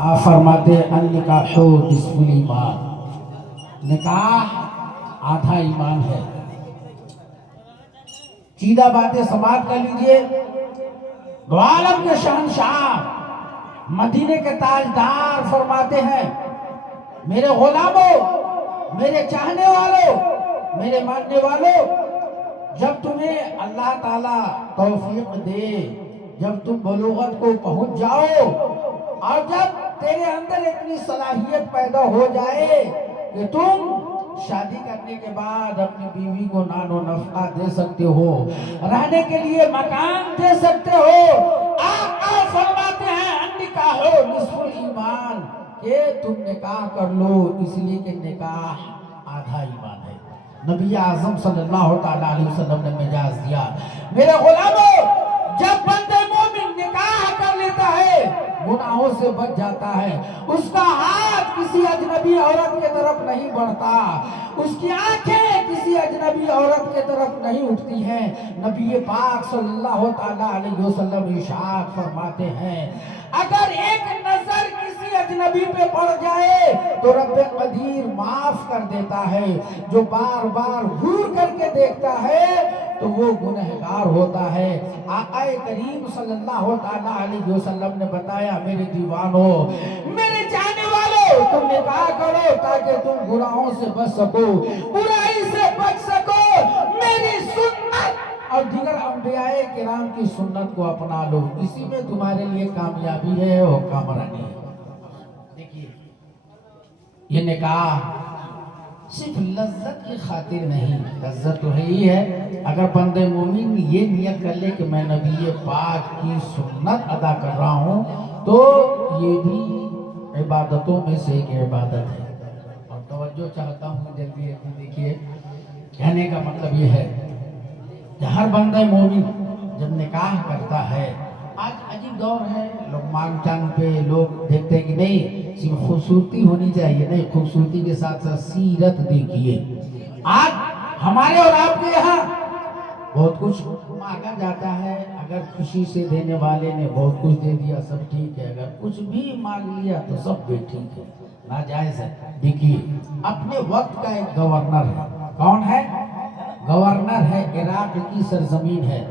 آپ فرماتے النکاح نصف الایمان، نکاح آدھا ایمان ہے۔ سیدھا باتیں سماعت کر لیجئے۔ دو عالم کے شہنشاہ مدینے کے تاجدار فرماتے ہیں، میرے غلاموں، میرے چاہنے والوں، میرے ماننے والوں، جب تمہیں اللہ تعالیٰ توفیق دے، جب تم بلوغت کو پہنچ جاؤ اور جب تیرے اندر اتنی صلاحیت پیدا ہو جائے کہ تم شادی کرنے کے بعد اپنی بیوی کو نان و نفقہ دے سکتے ہو، رہنے کے لیے مکان دے سکتے ہو، آقا فرماتے ہیں النکاح نصف الایمان، کہ تم نکاح کر لو، اس لیے کہ نکاح آدھا ایمان ہے۔ نبی اعظم صلی اللہ تعالیٰ علیہ وسلم نے مجاز دیا، میرے غلاموں، جب بندہ مومن نکاح کر لیتا ہے گناہوں سے بچ جاتا ہے، اس کا ہاتھ کسی اجنبی عورت کے طرف نہیں بڑھتا، اس کی آنکھیں کسی اجنبی عورت کے طرف نہیں اٹھتی ہیں۔ نبی پاک صلی اللہ تعالیٰ علیہ وسلم ارشاد فرماتے ہیں، اگر ایک نظر کسی اجنبی پہ پڑ جائے تو رب قدیر معاف کر دیتا ہے، جو بار بار گھور کر کے دیکھتا ہے تو وہ گنہگار ہوتا ہے۔ آقا کریم صلی اللہ تعالیٰ علیہ وسلم نے بتایا، میرے دیوانوں، میرے جانے والوں، تم نکاح کرو تاکہ تم گناہوں سے بچ سکو، برائی سے بچ سکو، میری سنت اور دیگر انبیاء کرام کی سنت کو اپنا لو، اسی میں تمہارے لیے کامیابی ہے اور کامرانی ہے۔ دیکھیے، یہ نکاح صرف لذت کی خاطر نہیں، لذت تو ہے ہی ہے، اگر بندے مومن یہ نیت کر لے کہ میں نبی پاک کی سنت ادا کر رہا ہوں تو یہ بھی عبادتوں میں سے ایک عبادت ہے۔ اور توجہ چاہتا ہوں جلدی جلدی دیکھیے، کہنے کا مطلب یہ ہے کہ ہر بندہ مومن جب نکاح کرتا ہے، آج عجیب دور ہے، لوگ مانگ چانگ پہ لوگ دیکھتے ہیں کہ نہیں صرف خوبصورتی ہونی چاہیے، نہیں، خوبصورتی کے ساتھ ساتھ سیرت دیکھیے۔ آج ہمارے اور آپ کے یہاں بہت کچھ مانگا جاتا ہے، اگر خوشی سے دینے والے نے بہت کچھ دے دیا سب ٹھیک ہے، اگر کچھ بھی مانگ لیا تو سب بھی ٹھیک ہے، ناجائز ہے۔ دیکھیے، اپنے وقت کا ایک گورنر ہے، کون ہے؟ گورنر ہے، عراق کی سرزمین ہے۔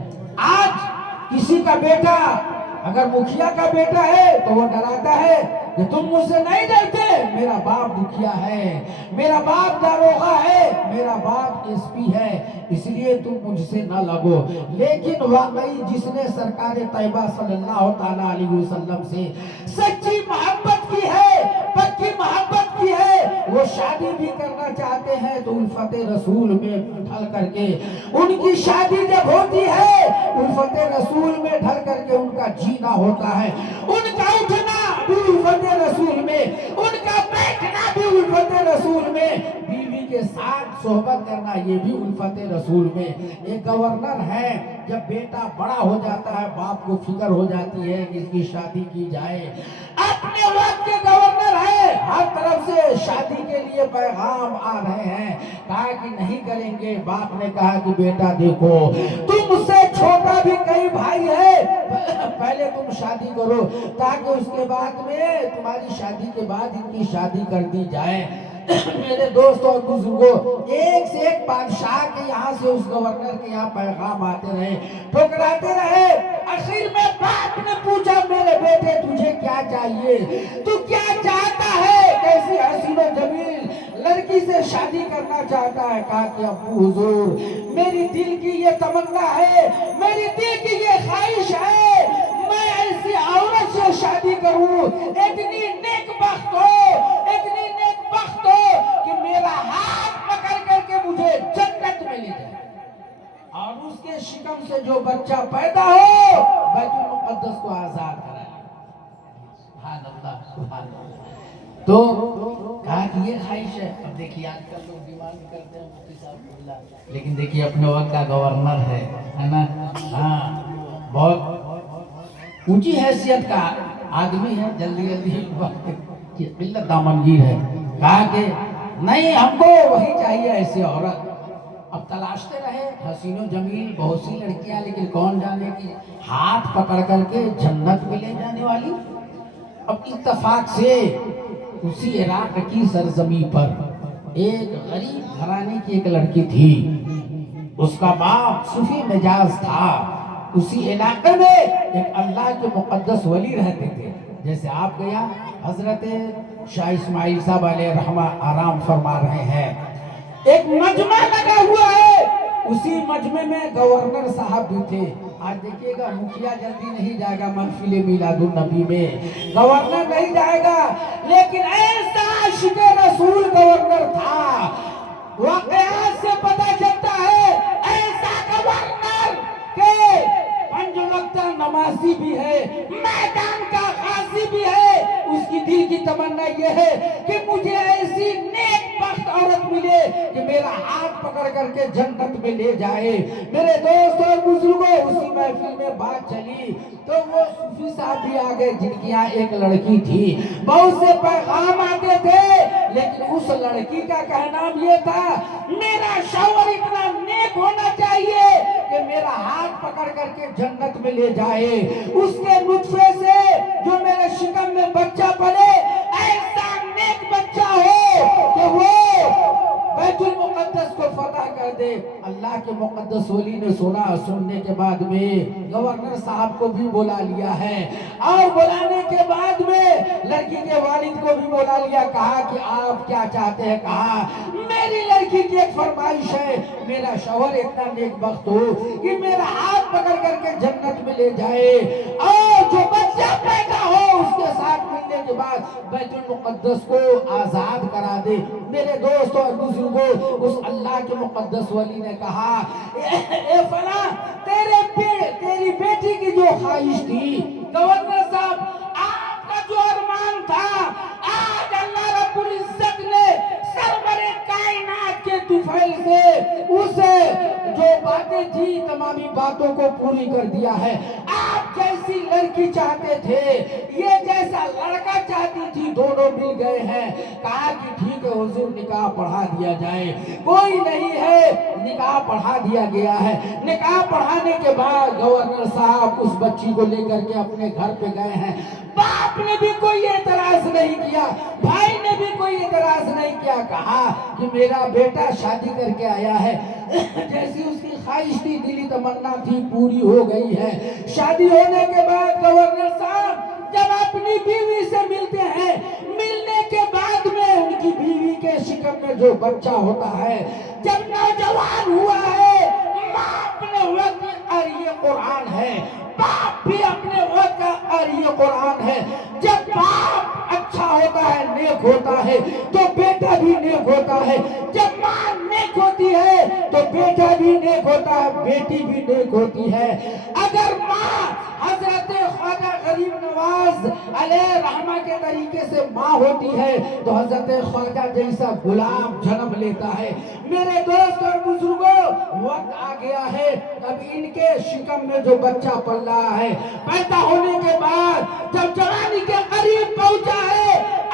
آج کسی کا بیٹا اگر مکھیا کا بیٹا ہے تو وہ ڈراتا ہے کہ تم مجھ سے نہیں ڈرتے، میرا باپ مکھیا ہے، میرا باپ داروغہ ہے، میرا باپ ایس پی ہے، اس لیے تم مجھ سے نہ لگو۔ لیکن واقعی جس نے سرکار طیبہ صلی اللہ تعالیٰ علیہ وسلم سے سچی محبت کی ہے، پکی محبت کی ہے، وہ شادی بھی کرنا چاہتے ہیں تو الفت رسول میں ڈھل کر کے، ان کی شادی جب ہوتی ہے الفت رسول میں ڈھل کر کے ان کا جینا ہوتا ہے، ان کا اٹھنا بھی الفت رسول میں، ان کا بیٹھنا بھی الفت رسول میں، بیوی کے ساتھ صحبت کرنا یہ بھی الفت رسول میں۔ ایک گورنر ہے، جب بیٹا بڑا ہو جاتا ہے باپ کو فکر ہو جاتی ہے کہ اس کی شادی کی جائے، اپنے وقت کے گورنر ہے، ہر طرف سے شادی کے لیے پیغام آ رہے ہیں، کہا کہ نہیں کریں گے۔ باپ نے کہا کہ بیٹا دیکھو، تم سے چھوٹا بھی کئی بھائی ہے، پہلے تم شادی کرو تاکہ اس کے بعد میں تمہاری شادی کے بعد ان کی شادی کر دی جائے۔ میرے دوست اور بزرگوں، ایک سے ایک بادشاہ کے یہاں سے اس گورنر کے یہاں پیغام آتے رہے، ٹھکراتے رہے، آخر میں باپ نے پوچھا، میرے بیٹے تجھے کیا چاہیے، تو کیا چاہتا ہے، کیسی حسین و جمیل لڑکی سے شادی کرنا چاہتا ہے؟ کہا کہ ابو حضور، میری دل کی یہ تمنا ہے، میری دل کی یہ خواہش ہے، میں ایسی عورت سے شادی کروں، اتنی نیک بخت ہو، اتنی نیک بخت ہو کہ میرا ہاتھ پکڑ کر کے مجھے جنت میں لے جائے، اور اس کے شکم سے جو بچہ پیدا ہو بیت المقدس کو آزاد کرائے۔ سبحان اللہ، سبحان اللہ۔ تو کہا کہ یہ خواہش ہے۔ اب دیکھیے آج کل لوگ ڈیمانڈ کرتے ہیں مفتی صاحب کو بلا، لیکن دیکھیے اپنے وقت کا گورنر ہے نا، ہاں، بہت اونچی حیثیت کا آدمی ہے، جلدی جلدی وقت کی قلت دامنگیر ہے، کہا کہ نہیں، ہم کو وہی چاہیے ایسی عورت۔ اب تلاشتے رہے حسین و جمیل بہت سی لڑکیاں، لیکن کون جانے کی ہاتھ پکڑ کر کے جنت میں لے جانے والی۔ اب اتفاق سے اسی عراق کی سرزمین پر ایک غریب گھرانے کی ایک لڑکی تھی، اس کا باپ صوفی مزاج تھا۔ اسی علاقے میں ایک اللہ کے مقدس ولی رہتے تھے، جیسے آپ گیا حضرت شاہ اسماعیل صاحب علیہ رحمہ آرام فرما رہے ہیں، ایک مجمع لگا ہوا ہے، اسی مجمع میں گورنر صاحب بھی تھے۔ آج دیکھیے گا مکھیا جلدی نہیں جائے گا محفل میلاد النبی میں، گورنر نہیں جائے گا، لیکن ایسا عاشق رسول گورنر تھا، واقعات سے پتہ چلتا ہے ایسا گورنر کہ 5 وقت نمازی بھی ہے، میدان کا غازی بھی ہے۔ اس کی دل کی تمنا یہ ہے کہ مجھے ایسی نیک بخت عورت ملے کہ میرا ہاتھ پکڑ کر کے جنت میں لے جائے۔ میرے دوست اور بزرگوں، اسی محفل میں بات چلی تو وہ صوفی صاحب بھی آگئے جن کی یہاں ایک لڑکی تھی، بہت سے پیغام آتے تھے، لیکن اس لڑکی کا کہنا یہ تھا میرا شوہر اتنا نیک ہونا چاہیے کہ میرا ہاتھ پکڑ کر کے جنت میں لے جائے، اس کے نطفے سے جو میرے شکم میں بچہ پلے ایسا نیک بچہ ہو کہ وہ بیت المقدس کو فتح کر دے۔ اللہ کے مقدس ولی نے سنا، سننے کے بعد میں گورنر صاحب کو بھی بلا لیا ہے، اور بلانے کے بعد میں لڑکی کے والد کو بھی بلا لیا، کہا کہ آپ کیا چاہتے ہیں؟ کہا میری لڑکی کی ایک فرمائش ہے، میرا شوہر اتنا نیک بخت ہو کہ میرا ہاتھ پکڑ کر کے جنت میں لے جائے، اور جو بچہ پیدا ہو اس کے ساتھ ملنے کے بعد بیت المقدس کو آزاد کرا دے۔ میرے دوست اور بزرگوں، اس اللہ کے مقدس ولی نے کہا اے فلاں، تیری بیٹی کی جو خواہش تھی گورنر صاحب، آپ کا جو ارمان تھا، آج اللہ رب العزت نے سرور کائنات کے طفیل سے اسے جو باتیں تھی تمامی باتوں کو پوری کر دیا ہے۔ آپ جیسی لڑکی چاہتے تھے، یہ جیسا لڑکا چاہتی تھی، دونوں مل گئے ہیں۔ کہا کہ ٹھیک ہے حضور، نکاح پڑھا دیا جائے، کوئی نہیں ہے، نکاح پڑھا دیا گیا ہے۔ نکاح پڑھانے کے بعد گورنر صاحب اس بچی کو لے کر کے اپنے گھر پہ گئے ہیں، باپ نے بھی کوئی اعتراض نہیں کیا، بھائی نے بھی کوئی اعتراض نہیں کیا، کہا کہ میرا بیٹا شادی کر کے آیا ہے، جیسی اس کی خواہش تھی، دلی تمنا تھی، پوری ہو گئی ہے۔ شادی ہونے کے بعد گورنر صاحب جب اپنی بیوی سے ملتے ہیں، ملنے کے بعد میں ان کی بیوی کے شکم میں جو بچہ ہوتا ہے، جب نوجوان ہوا ہے، ماں اپنے وقت قاری قرآن ہے، باپ بھی اپنے وقت کا قاری قرآن ہے۔ جب باپ اچھا ہوتا ہے، نیک ہوتا ہے، تو بیٹا بھی نیک ہوتا ہے۔ جب ماں نیک ہوتی ہے تو بیٹا بھی نیک ہوتا ہے، بیٹی بھی نیک ہوتی ہے۔ اگر ماں حضرت خواجہ غریب نواز علیہ رحمہ کے طریقے سے ماں ہوتی ہے تو حضرت خواجہ جیسا غلام جنم لیتا ہے۔ میرے دوست اور بزرگوں، وقت آ گیا ہے، اب ان کے شکم میں جو بچہ پل رہا ہے، پیدا ہونے کے بعد جب جوانی کے قریب پہنچا ہے،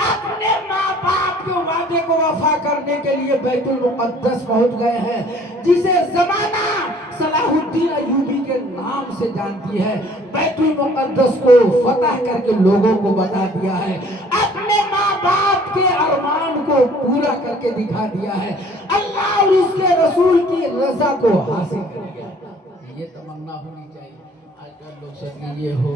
اپنے ماں باپ کے وعدے کو وفا کرنے کے لیے بیت المقدس پہنچ گئے ہیں، جسے زمانہ صلاح الدین ایوبی کے نام سے جانتی ہے۔ بیت المقدس کو فتح کر کے لوگوں کو بتا دیا ہے، اپنے ماں باپ کے ارمان کو پورا کر کے دکھا دیا ہے، اللہ اور اس کے رسول کی رضا کو حاصل کر لیا۔ یہ تمنا ہونی چاہیے۔ آج کل لوگ سے یہ ہو